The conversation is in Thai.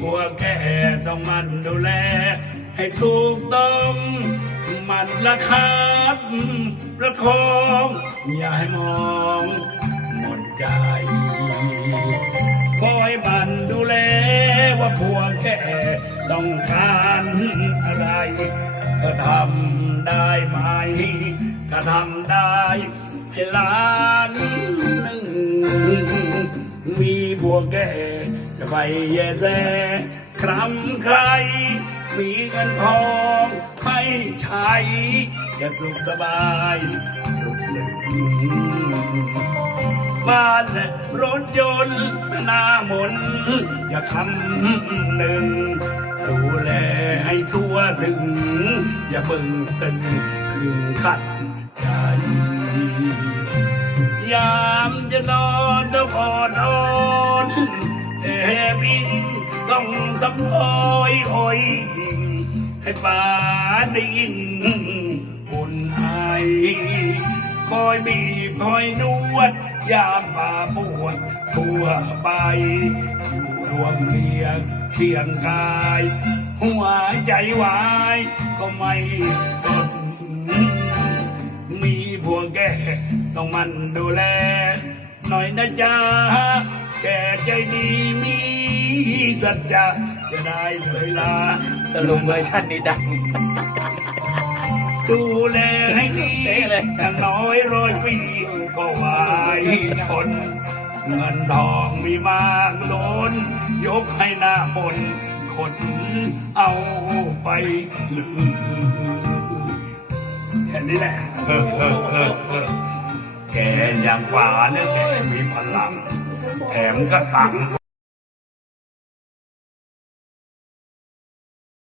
พวกแกต้องมันดูแล ให้ถูกต้องมันละคัดประคองอย่าให้มองหมดใจคอยมันดูแลว่าพวกแกต้องการอะไรก็ทำได้ไหมถ้าทำได้ให้ล้านหนึ่งมีพวแก จะไปแย่แซ่ครำใคร มีเงินทองให้ใช้จะสุขสบายทุกสิ่งบ้านรถยนต์หน้ามน อย่าคำหนึ่ง ดูแลให้ทั่วถึง อย่าเบิ่งตึงคืนขัด ต้องสำอ้อยอ้ยให้ป่าได้ยินอุ่นไอคอยบีบคอยนวดยามป่าปวดทั่วไป อยู่รวมเรียงเคียงกาย หัวใจวายก็ไม่สนมีพวกแกต้องมันดูแล หน่อยนะจ๊ะแกใจดีมีสัจจะ จะได้เลยลาสรุปเวอร์ชันนี้ดังดูแลให้ดีเป๊ะเลยอย่างน้อยร้อยปีก็วายชนเงินทองมีมากล้น ยกให้หน้ามนต์คนเอาไปลืมแค่นี้แหละเออเออเออเออแกอย่างกว่าเนี่ยแกมีพลัง แถมก็ตังค์